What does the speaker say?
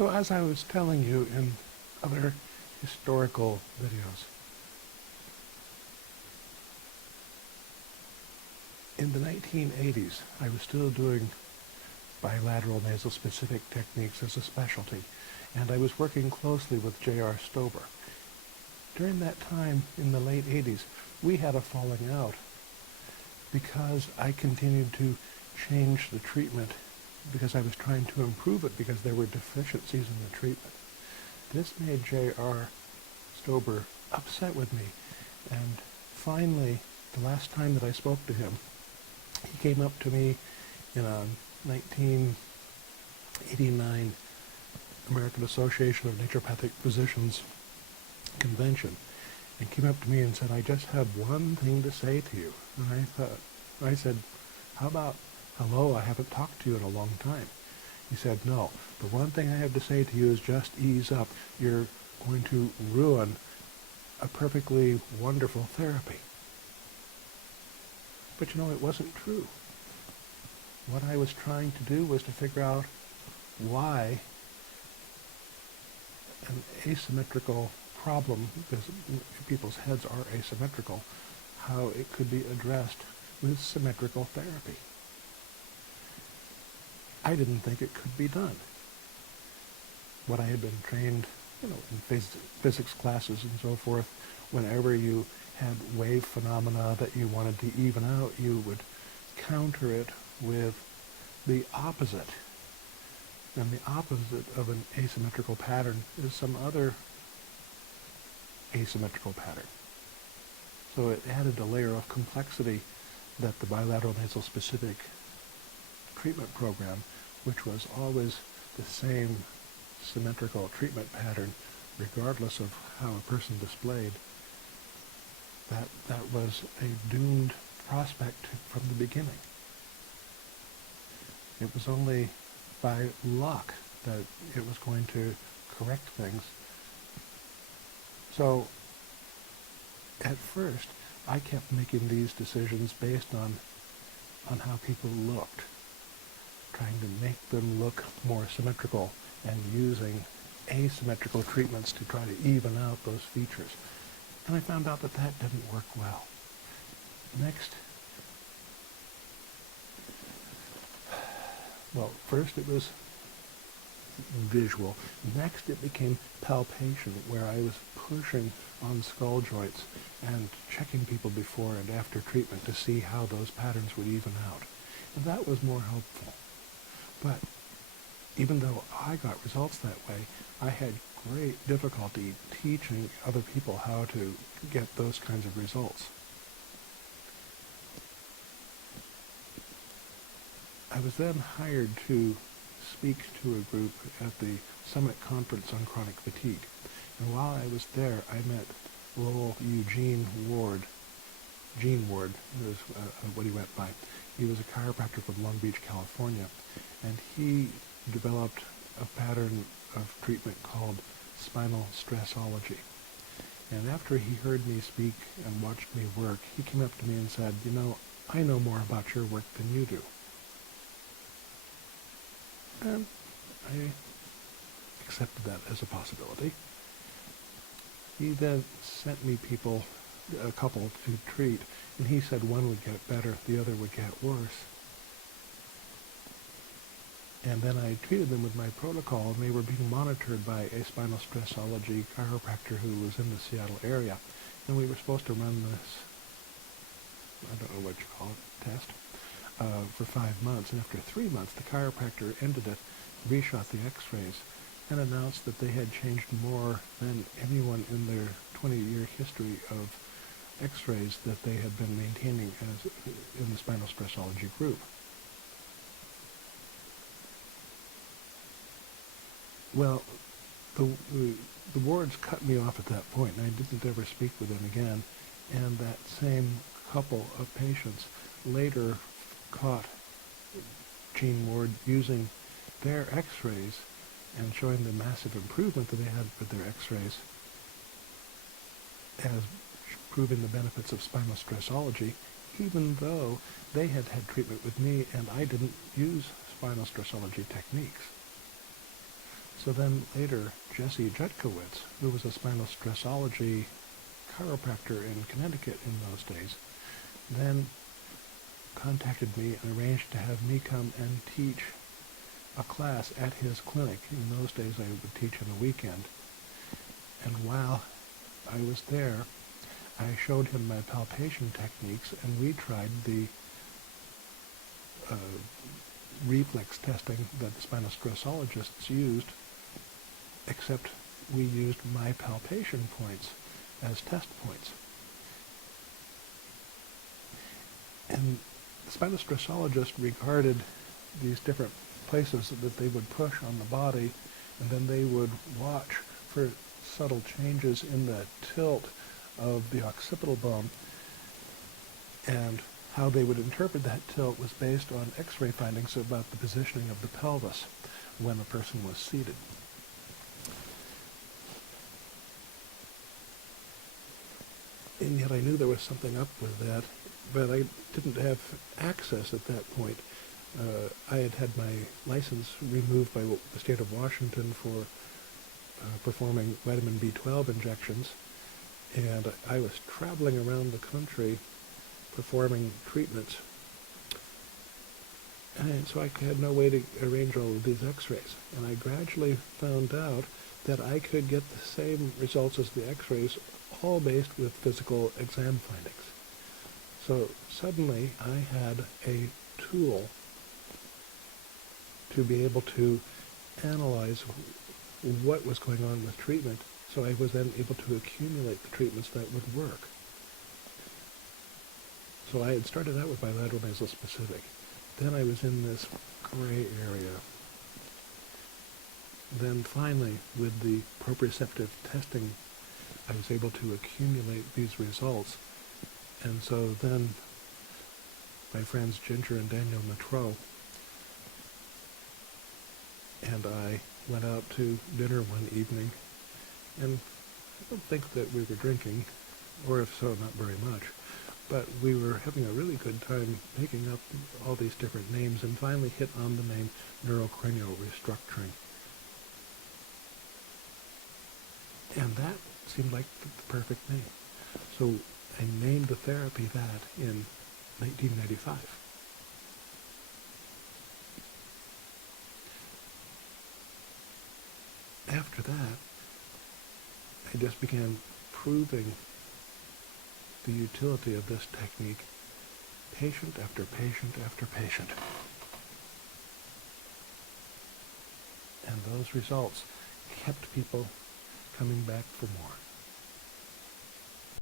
So as I was telling you in other historical videos, in the 1980s, I was still doing bilateral nasal specific techniques as a specialty, and I was working closely with J.R. Stober. During that time, in the late 80s, we had a falling out because I continued to change the treatment because I was trying to improve it because there were deficiencies in the treatment. This made J.R. Stober upset with me, and finally, the last time that I spoke to him, he came up to me in a 1989 American Association of Naturopathic Physicians convention and came up to me and said, "I just have one thing to say to you." And I said, "How about hello, I haven't talked to you in a long time." He said, "No, the one thing I have to say to you is just ease up. You're going to ruin a perfectly wonderful therapy." But you know, it wasn't true. What I was trying to do was to figure out why an asymmetrical problem, because people's heads are asymmetrical, how it could be addressed with symmetrical therapy. I didn't think it could be done. What I had been trained, in physics classes and so forth, whenever you had wave phenomena that you wanted to even out, you would counter it with the opposite. And the opposite of an asymmetrical pattern is some other asymmetrical pattern. So it added a layer of complexity that the bilateral nasal specific treatment program, which was always the same symmetrical treatment pattern regardless of how a person displayed, that was a doomed prospect from the beginning. It was only by luck that it was going to correct things. So at first, I kept making these decisions based on how people looked, trying to make them look more symmetrical and using asymmetrical treatments to try to even out those features. And I found out that that didn't work well. First it was visual. Next it became palpation, where I was pushing on skull joints and checking people before and after treatment to see how those patterns would even out. And that was more helpful. But even though I got results that way, I had great difficulty teaching other people how to get those kinds of results. I was then hired to speak to a group at the Summit Conference on Chronic Fatigue. And while I was there, I met Lowell Gene Ward is what he went by. He was a chiropractor from Long Beach, California, and he developed a pattern of treatment called spinal stressology. And after he heard me speak and watched me work, he came up to me and said, "I know more about your work than you do." And I accepted that as a possibility. He then sent me a couple to treat, and he said one would get better, the other would get worse. And then I treated them with my protocol, and they were being monitored by a spinal stressology chiropractor who was in the Seattle area. And we were supposed to run this, I don't know what you call it, test, for 5 months. And after 3 months, the chiropractor ended it, reshot the x-rays, and announced that they had changed more than anyone in their 20-year history of x-rays that they had been maintaining as in the spinal stressology group. Well, the wards cut me off at that point, and I didn't ever speak with them again. And that same couple of patients later caught Gene Ward using their x-rays and showing the massive improvement that they had with their x-rays as proving the benefits of spinal stressology, even though they had had treatment with me and I didn't use spinal stressology techniques. So then later, Jesse Jutkowitz, who was a spinal stressology chiropractor in Connecticut in those days, then contacted me and arranged to have me come and teach a class at his clinic. In those days I would teach on the weekend. And while I was there, I showed him my palpation techniques, and we tried the reflex testing that the spinal stressologists used, except we used my palpation points as test points. And the spinal stressologist regarded these different places that they would push on the body, and then they would watch for subtle changes in the tilt of the occipital bone, and how they would interpret that tilt was based on X-ray findings about the positioning of the pelvis when a person was seated. And yet I knew there was something up with that, but I didn't have access at that point. I had had my license removed by the state of Washington for performing vitamin B12 injections, and I was traveling around the country performing treatments, and so I had no way to arrange all of these x-rays. And I gradually found out that I could get the same results as the x-rays, all based with physical exam findings. So suddenly I had a tool to be able to analyze what was going on with treatment, so I was then able to accumulate the treatments that would work. So I had started out with bilateral nasal specific. Then I was in this gray area. Then finally, with the proprioceptive testing, I was able to accumulate these results. And so then my friends Ginger and Daniel Matreau and I went out to dinner one evening, and I don't think that we were drinking, or if so, not very much, but we were having a really good time making up all these different names, and finally hit on the name NeuroCranial Restructuring. And that seemed like the perfect name. So I named the therapy that in 1995. After that, I just began proving the utility of this technique, patient after patient after patient. And those results kept people coming back for more.